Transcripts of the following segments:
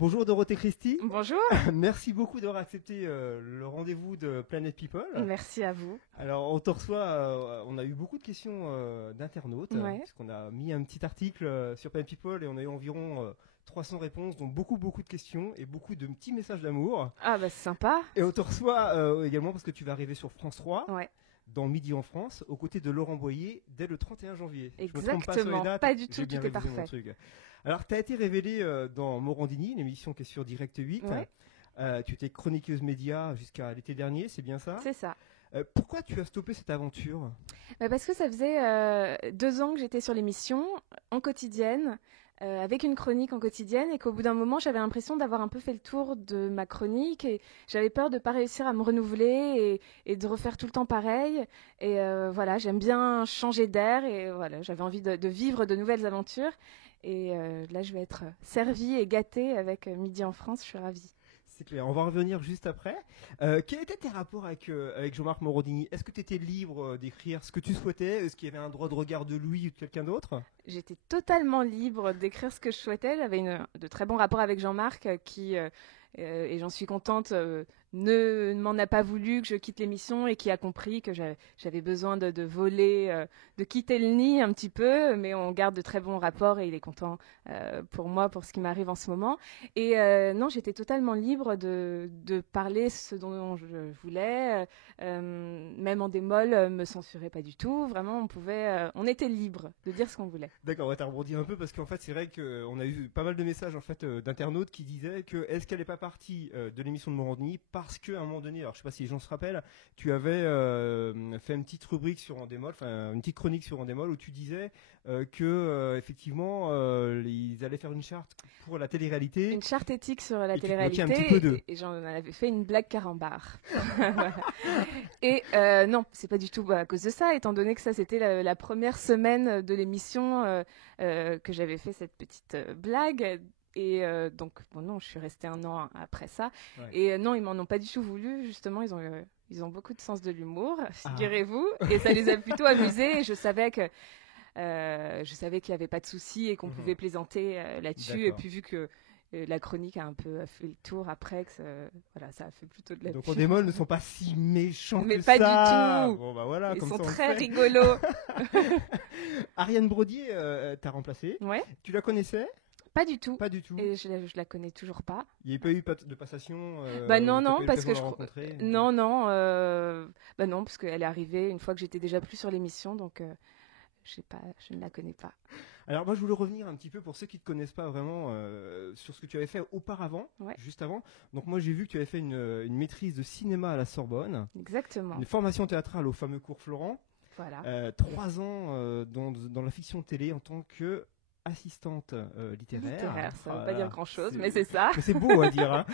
Bonjour Dorothée Christie. Bonjour. Merci beaucoup d'avoir accepté le rendez-vous de Planet People. Merci à vous. Alors on te reçoit, on a eu beaucoup de questions d'internautes, puisqu'on a mis un petit article sur Planet People et on a eu environ 300 réponses, donc beaucoup de questions et beaucoup de petits messages d'amour. Ah bah c'est sympa. Et on te reçoit également parce que tu vas arriver sur France 3. Dans Midi en France, aux côtés de Laurent Boyer, dès le 31 janvier. Exactement, pas du tout, tout est parfait. Alors, tu as été révélée dans Morandini, une émission qui est sur Direct 8. Tu étais chroniqueuse média jusqu'à l'été dernier, c'est bien ça? C'est ça. Pourquoi tu as stoppé cette aventure? Parce que ça faisait 2 ans que j'étais sur l'émission, en quotidienne, avec une chronique en quotidienne, et qu'au bout d'un moment, j'avais l'impression d'avoir un peu fait le tour de ma chronique, et j'avais peur de ne pas réussir à me renouveler et de refaire tout le temps pareil. Et voilà, j'aime bien changer d'air, et voilà, j'avais envie de vivre de nouvelles aventures. Et là, je vais être servie et gâtée avec Midi en France, je suis ravie. C'est clair, on va revenir juste après. Quels étaient tes rapports avec Jean-Marc Morandini? Est-ce que tu étais libre d'écrire ce que tu souhaitais? Est-ce qu'il y avait un droit de regard de lui ou de quelqu'un d'autre? J'étais totalement libre d'écrire ce que je souhaitais. J'avais de très bons rapports avec Jean-Marc qui, et j'en suis contente, ne m'en a pas voulu que je quitte l'émission et qui a compris que j'avais besoin de voler, de quitter le nid un petit peu, mais on garde de très bons rapports et il est content pour moi, pour ce qui m'arrive en ce moment. Et non, j'étais totalement libre de parler ce dont je voulais, même en démol, me censurait pas du tout. Vraiment, on était libre de dire ce qu'on voulait. D'accord, on va rebondir un peu parce qu'en fait, c'est vrai qu'on a eu pas mal de messages en fait d'internautes qui disaient que est-ce qu'elle n'est pas partie de l'émission de Morandini parce qu'à un moment donné, alors je sais pas si les gens se rappellent, tu avais fait une petite rubrique sur Endemol, enfin une petite chronique sur Endemol où tu disais que effectivement ils allaient faire une charte pour la télé-réalité. Une charte éthique sur la télé-réalité. Un petit peu d'eux. Et j'en avais fait une blague carambar. Voilà. Et non, c'est pas du tout à cause de ça, étant donné que ça c'était la première semaine de l'émission que j'avais fait cette petite blague. Et donc, bon, non, je suis restée 1 an après ça. Et non, ils m'en ont pas du tout voulu. Justement, ils ont beaucoup de sens de l'humour, figurez-vous. Et ça les a plutôt amusés. Et je savais qu'il n'y avait pas de souci et qu'on pouvait plaisanter là-dessus. Et puis, vu que la chronique a un peu fait le tour après, voilà, ça a fait plutôt de la Donc, pub. Endemol ne sont pas si méchants mais que ça. ça. Mais pas du tout. Bon, bah voilà, ils comme sont ça, très rigolos. Ariane Brodier t'a remplacée. Ouais. Tu la connaissais? Pas du tout. Pas du tout. Et je la connais toujours pas. Il n'y a pas eu de passation. Non, parce que non, parce qu'elle est arrivée une fois que j'étais déjà plus sur l'émission, donc je ne la connais pas. Alors moi je voulais revenir un petit peu pour ceux qui ne te connaissent pas vraiment sur ce que tu avais fait auparavant, juste avant. Donc moi j'ai vu que tu avais fait une maîtrise de cinéma à la Sorbonne. Exactement. Une formation théâtrale au fameux cours Florent. Voilà. 3 ans dans la fiction télé en tant que assistante littéraire. Ça ne veut pas dire grand-chose, mais c'est ça. Mais c'est beau à dire. Hein.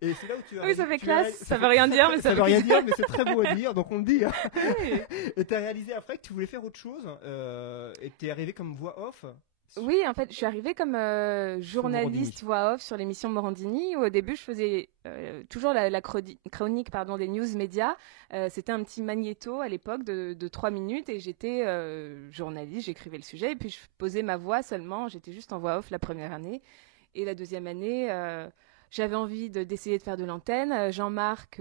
Et c'est là où tu as. Oui, ça fait classe. Ça veut rien dire, mais ça veut rien dire, mais c'est très beau à dire, donc on le dit. Hein. Oui. Et tu as réalisé après que tu voulais faire autre chose, et tu es arrivé comme voix off. Oui, en fait, je suis arrivée comme journaliste voix off sur l'émission Morandini. Où au début, je faisais toujours la chronique des news médias. C'était un petit magnéto à l'époque de 3 minutes et j'étais journaliste, j'écrivais le sujet et puis je posais ma voix seulement. J'étais juste en voix off la première année. Et la deuxième année, j'avais envie d'essayer de faire de l'antenne. Jean-Marc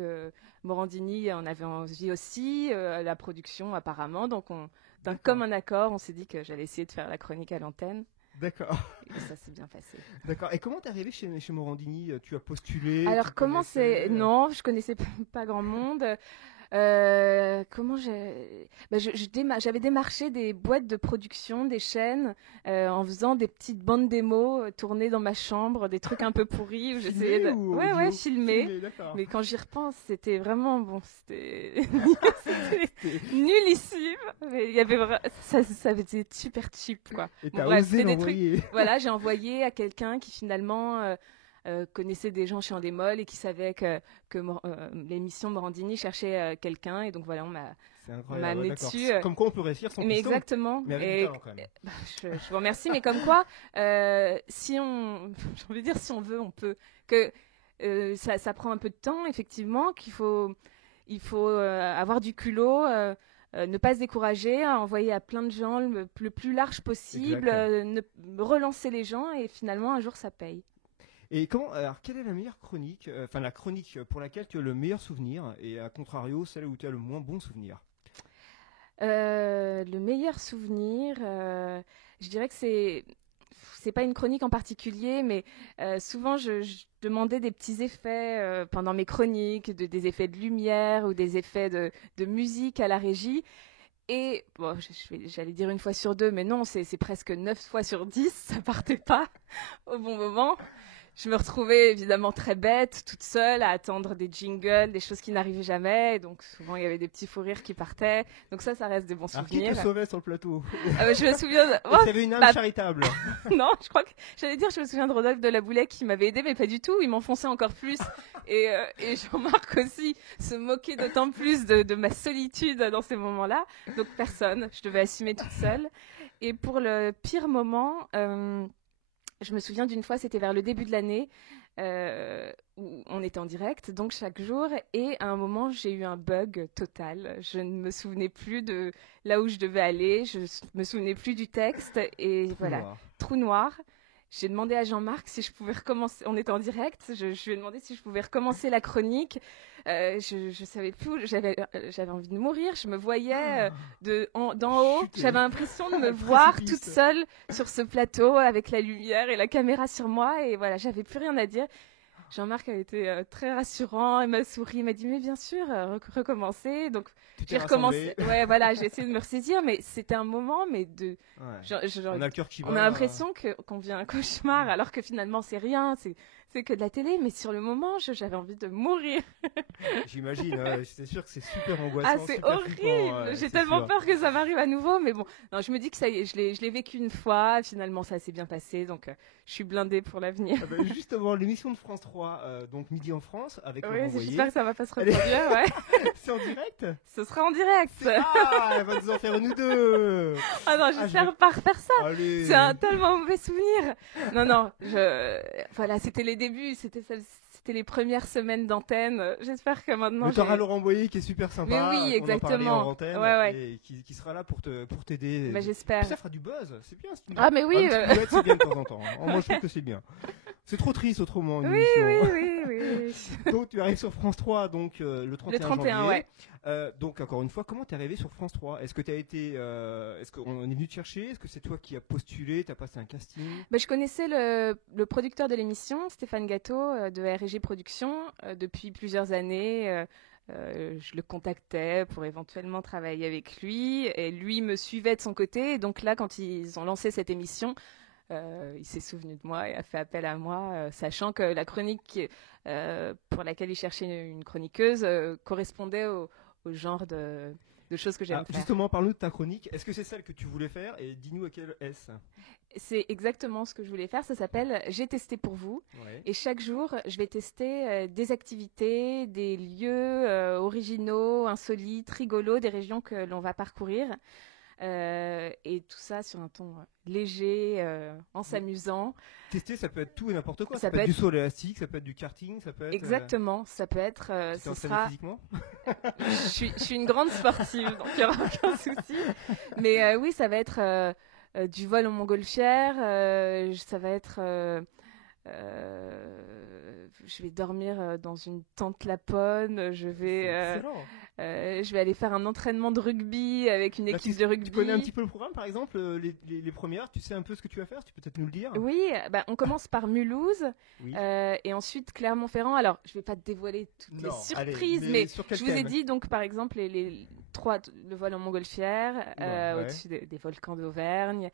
Morandini en avait envie aussi, la production apparemment. Donc d'un commun accord, on s'est dit que j'allais essayer de faire la chronique à l'antenne. D'accord. Et ça s'est bien passé. D'accord. Et comment t'es arrivé chez Morandini? Tu as postulé? Alors comment c'est? Non, je connaissais pas grand monde. Comment j'avais démarché des boîtes de production, des chaînes, en faisant des petites bandes démos tournées dans ma chambre, des trucs un peu pourris où j'essayais de filmer. Mais quand j'y repense, c'était vraiment c'était nullissime. Mais il y avait ça était super cheap quoi. Et t'as osé des trucs. Voilà, j'ai envoyé à quelqu'un qui finalement connaissait des gens chez Endemol et qui savait que l'émission Morandini cherchait quelqu'un et donc voilà on m'a amené dessus. Comme quoi on peut réussir sans mais piston, exactement. Mais avec du talent, quand même. Je vous remercie, mais comme quoi j'ai envie de dire si on veut on peut. Que ça prend un peu de temps effectivement, qu'il faut avoir du culot. Ne pas se décourager, envoyer à plein de gens le plus large possible, relancer les gens et finalement un jour ça paye. Et alors, quelle est la meilleure chronique, enfin la chronique pour laquelle tu as le meilleur souvenir, et à contrario, celle où tu as le moins bon souvenir? Le meilleur souvenir, je dirais que c'est pas une chronique en particulier, mais souvent je demandais des petits effets pendant mes chroniques, des effets de lumière ou des effets de musique à la régie. Et bon, j'allais dire une fois sur deux, mais non, c'est presque 9 fois sur 10, ça partait pas au bon moment. Je me retrouvais évidemment très bête, toute seule, à attendre des jingles, des choses qui n'arrivaient jamais. Donc souvent, il y avait des petits fous rires qui partaient. Donc ça reste des bons Alors, souvenirs. qui te sauvait sur le plateau? Je me souviens de... Il y avait une âme charitable. Non, je crois que j'allais dire, je me souviens de Rodolphe de la Boulay qui m'avait aidé, mais pas du tout. Il m'enfonçait encore plus. Et Jean-Marc aussi se moquait d'autant plus de ma solitude dans ces moments-là. Donc personne. Je devais assumer toute seule. Et pour le pire moment... je me souviens d'une fois, c'était vers le début de l'année, où on était en direct, donc chaque jour, et à un moment, j'ai eu un bug total. Je ne me souvenais plus de là où je devais aller, je me souvenais plus du texte, et voilà, trou noir. J'ai demandé à Jean-Marc si je pouvais recommencer. On était en direct. Je lui ai demandé si je pouvais recommencer la chronique. Je savais plus. J'avais envie de mourir. Je me voyais d'en haut. J'avais l'impression de me voir toute seule sur ce plateau avec la lumière et la caméra sur moi. Et voilà, j'avais plus rien à dire. Jean-Marc a été très rassurant. Il m'a souri. Il m'a dit mais bien sûr, recommencer. Donc j'ai recommencé. Ouais, voilà, j'ai essayé de me ressaisir, mais c'était un moment, mais de. Ouais. On a le cœur qui bat. On a l'impression qu'on vit un cauchemar, alors que finalement c'est rien, c'est que de la télé. Mais sur le moment, j'avais envie de mourir. J'imagine. C'est sûr que c'est super angoissant. Ah, c'est horrible. J'ai tellement peur que ça m'arrive à nouveau, mais bon, non, je me dis que ça y est, je l'ai vécu une fois. Finalement, ça s'est bien passé, donc je suis blindée pour l'avenir. Ah bah, justement, l'émission de France 3, donc Midi en France, avec Laurent Voyer. J'espère que ça va pas se reproduire. Ouais. C'est en direct? Ce sera en direct. Ah, elle va nous en faire une ou deux. Ah non, j'espère pas refaire ça. Allez. C'est un tellement mauvais souvenir. Non, voilà, c'était les débuts, c'était les premières semaines d'antenne. J'espère que maintenant. Mais t'auras Laurent Boyer qui est super sympa. Mais oui, exactement. En antenne, ouais. Et qui sera là pour t'aider. Bah, j'espère. Puis ça fera du buzz, c'est bien. Ah mais oui. C'est bien de temps en temps. Moi je trouve que c'est bien. C'est trop triste autrement. Une oui. Donc tu arrives sur France 3 donc le 31 janvier. Ouais. Donc encore une fois, comment t'es arrivé sur France 3? Est-ce que t'as été, est-ce qu'on est venu te chercher? Est-ce que c'est toi qui as postulé? T'as passé un casting? Je connaissais le producteur de l'émission, Stéphane Gâteau de RG Productions depuis plusieurs années. Je le contactais pour éventuellement travailler avec lui, et lui me suivait de son côté. Et donc là, quand ils ont lancé cette émission, il s'est souvenu de moi et a fait appel à moi, sachant que la chronique pour laquelle il cherchait une chroniqueuse correspondait au genre de choses que j'aime faire. Justement, parle-nous de ta chronique. Est-ce que c'est celle que tu voulais faire et dis-nous à quelle est-ce? C'est exactement ce que je voulais faire. Ça s'appelle « J'ai testé pour vous ». Ouais. Et chaque jour, je vais tester des activités, des lieux originaux, insolites, rigolos, des régions que l'on va parcourir. Et tout ça sur un ton léger, en s'amusant. Tester, ça peut être tout et n'importe quoi. Ça peut être du saut élastique, ça peut être du karting, ça peut être. Exactement, ça peut être. Ce sera. Physiquement je suis une grande sportive, donc il n'y aura aucun souci. Mais oui, ça va être du vol en montgolfière. Ça va être. Je vais dormir dans une tente lapone. Je vais aller faire un entraînement de rugby avec une équipe de rugby. Tu connais un petit peu le programme, par exemple, les premières? Tu sais un peu ce que tu vas faire? Tu peux peut-être nous le dire? Oui, on commence par Mulhouse, oui. Et ensuite Clermont-Ferrand. Alors, je ne vais pas te dévoiler toutes les surprises, mais je vous ai dit, donc, par exemple, les 3, le vol en montgolfière, au-dessus des volcans d'Auvergne.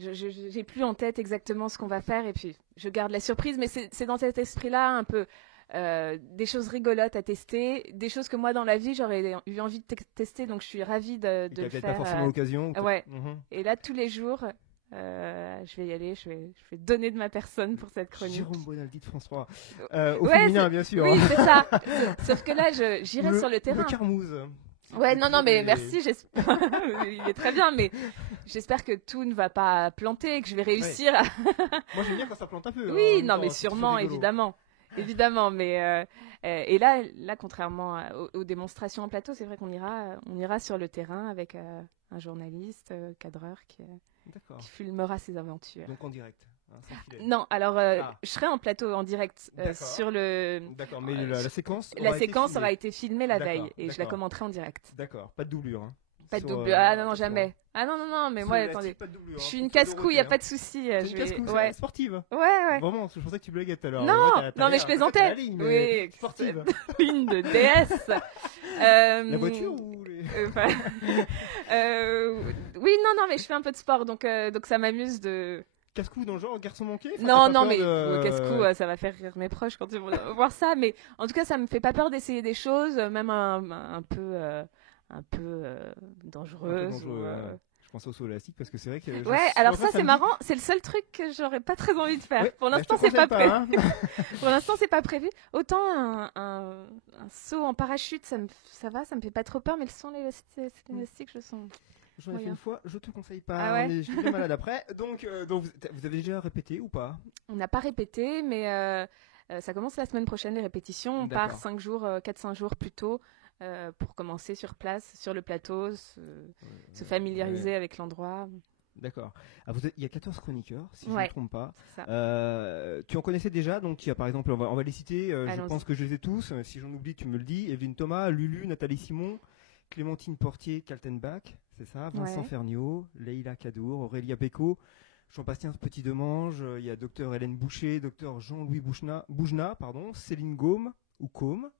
J'ai plus en tête exactement ce qu'on va faire, et puis je garde la surprise, mais c'est dans cet esprit-là un peu des choses rigolotes à tester, des choses que moi dans la vie j'aurais eu envie de tester, donc je suis ravie de le faire. Pas forcément l'occasion. Ouais. Et là tous les jours, je vais y aller, je vais donner de ma personne pour cette chronique. Jérôme Bonaldi de France 3, au féminin bien sûr. Oui, c'est ça. Sauf que là j'irai sur le terrain. Le Carmouze. Ouais, non, mais merci, j'espère. Il est très bien, mais j'espère que tout ne va pas planter, que je vais réussir à. Moi, j'aime bien quand ça plante un peu. Oui, non, mais sûrement, évidemment. Mais et là, contrairement aux démonstrations en plateau, c'est vrai qu'on ira sur le terrain avec un journaliste, cadreur qui filmera ses aventures. Donc en direct. sans filet. Non, alors je serai en plateau en direct sur le. D'accord, mais la séquence. La séquence aura été filmée la D'accord, veille et je la commenterai en direct. D'accord, pas de doublure. Hein. Pas de doublure. Ah non, jamais. Ah non, mais moi, attendez. Doublure, je suis une casse-couille, y a pas de souci. Je une casse-couille sportive. Ouais. Vraiment, je pensais que tu blaguais tout à l'heure. Non, mais je plaisantais. Oui, sportive. Une de DS. La voiture ou les... Oui, non, mais je fais un peu de sport, donc ça m'amuse de. Casse-cou dans le genre garçon manqué? Non, mais casse-cou, ça va faire rire mes proches quand ils vont voir ça. Mais en tout cas, ça me fait pas peur d'essayer des choses, même un peu dangereuses. Je pense au saut élastique parce que c'est vrai que. Ouais, alors ça c'est marrant, c'est le seul truc que j'aurais pas très envie de faire. Ouais, pour l'instant, c'est pas prévu. Hein. Pour l'instant, c'est pas prévu. Autant un saut en parachute, ça va, ça me fait pas trop peur, mais le saut élastique, je sens. J'en ai fait une fois, je te conseille pas. Ah ouais. Mais je suis bien malade après. Donc vous avez déjà répété ou pas? On n'a pas répété, mais ça commence la semaine prochaine les répétitions. On part 4-5 jours plus tôt. Pour commencer sur place, sur le plateau, se familiariser avec l'endroit. D'accord. Il y a 14 chroniqueurs, si je ne me trompe pas. Tu en connaissais déjà, donc il y a par exemple, on va les citer, je pense que je les ai tous. Si j'en oublie, tu me le dis. Evelyne Thomas, Lulu, Nathalie Simon, Clémentine Portier, Kaltenbach, c'est ça, Vincent Ferniaud, Leïla Kadour, Aurélia Péco, Jean-Bastien Petit-Demange, il y a Dr Hélène Boucher, Dr Jean-Louis Boujna, Céline Gaume, ou Côme,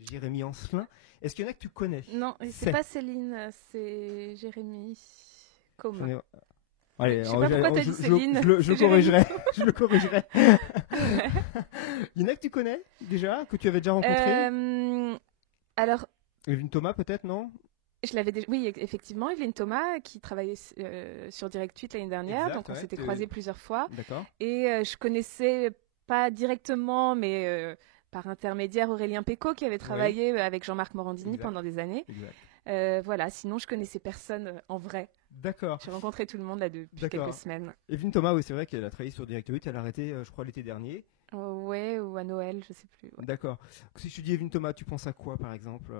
Jérémy Ancelin. Est-ce qu'il y en a que tu connais? Non, c'est pas Céline, c'est Jérémy Côme. Allez, je sais pas pourquoi t'as dit Céline. Je le corrigerai. Il y en a que tu connais déjà, que tu avais déjà rencontré? Alors. Evelyne Thomas peut-être, non? Je l'avais déjà. Oui, effectivement, Evelyne Thomas qui travaillait sur Direct 8 l'année dernière, donc on s'était croisés plusieurs fois. D'accord. Et je connaissais pas directement, mais par intermédiaire Aurélien Péco qui avait travaillé avec Jean-Marc Morandini pendant des années. Voilà, sinon je connaissais personne en vrai. D'accord. J'ai rencontré tout le monde là depuis quelques semaines. Evelyne Thomas, oui, c'est vrai qu'elle a travaillé sur Direct 8, elle a arrêté, je crois, l'été dernier. Ouais, ou à Noël, je sais plus. Ouais. D'accord. Si je te dis Evelyne Thomas, tu penses à quoi par exemple?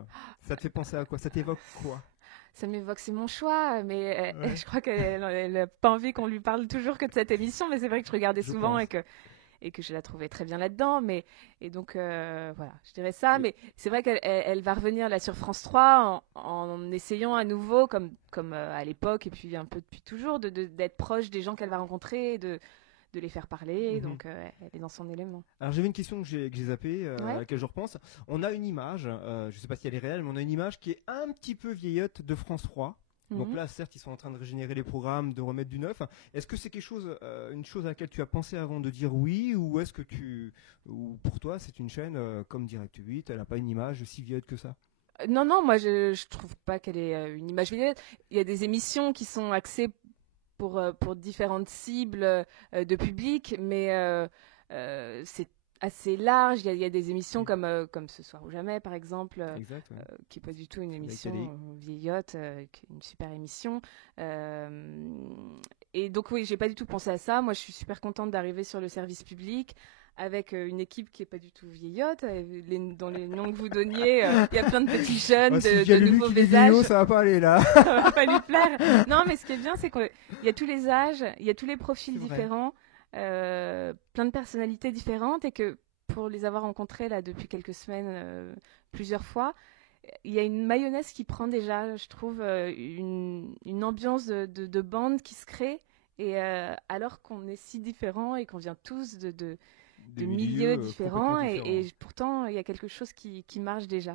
Ça te fait penser à quoi? Ça t'évoque quoi? Ça m'évoque, c'est mon choix, mais je crois qu'elle n'a pas envie qu'on lui parle toujours que de cette émission, mais c'est vrai que je regardais souvent et que je la trouvais très bien là-dedans, et donc voilà, je dirais ça, mais c'est vrai qu'elle va revenir là sur France 3 en essayant à nouveau, comme à l'époque, et puis un peu depuis toujours, d'être proche des gens qu'elle va rencontrer, et de les faire parler, donc elle est dans son élément. Alors j'avais une question que j'ai zappée, à laquelle je repense. On a une image, je ne sais pas si elle est réelle, mais on a une image qui est un petit peu vieillotte de France 3. Donc là, certes, ils sont en train de régénérer les programmes, de remettre du neuf. Est-ce que c'est quelque chose, une chose à laquelle tu as pensé avant de dire oui, ou est-ce que ou pour toi, c'est une chaîne comme Direct 8, elle n'a pas une image si vieille que ça? Non, moi, je trouve pas qu'elle ait une image vieille. Il y a des émissions qui sont axées pour différentes cibles de public, mais c'est assez large. Il y a des émissions comme Ce Soir ou Jamais, par exemple, qui n'est pas du tout une émission vieillotte, une super émission. Et donc oui, j'ai pas du tout pensé à ça. Moi, je suis super contente d'arriver sur le service public avec une équipe qui est pas du tout vieillotte. Dans les noms que vous donniez, il y a plein de petits jeunes, de nouveaux visages. Ça va pas aller là. Ça va pas lui plaire. Non, mais ce qui est bien, c'est qu'il y a tous les âges, il y a tous les profils différents. Plein de personnalités différentes, et que pour les avoir rencontrés là depuis quelques semaines plusieurs fois, il y a une mayonnaise qui prend déjà, je trouve, une ambiance de bande qui se crée, et alors qu'on est si différents et qu'on vient tous de milieux différents, et pourtant il y a quelque chose qui marche déjà.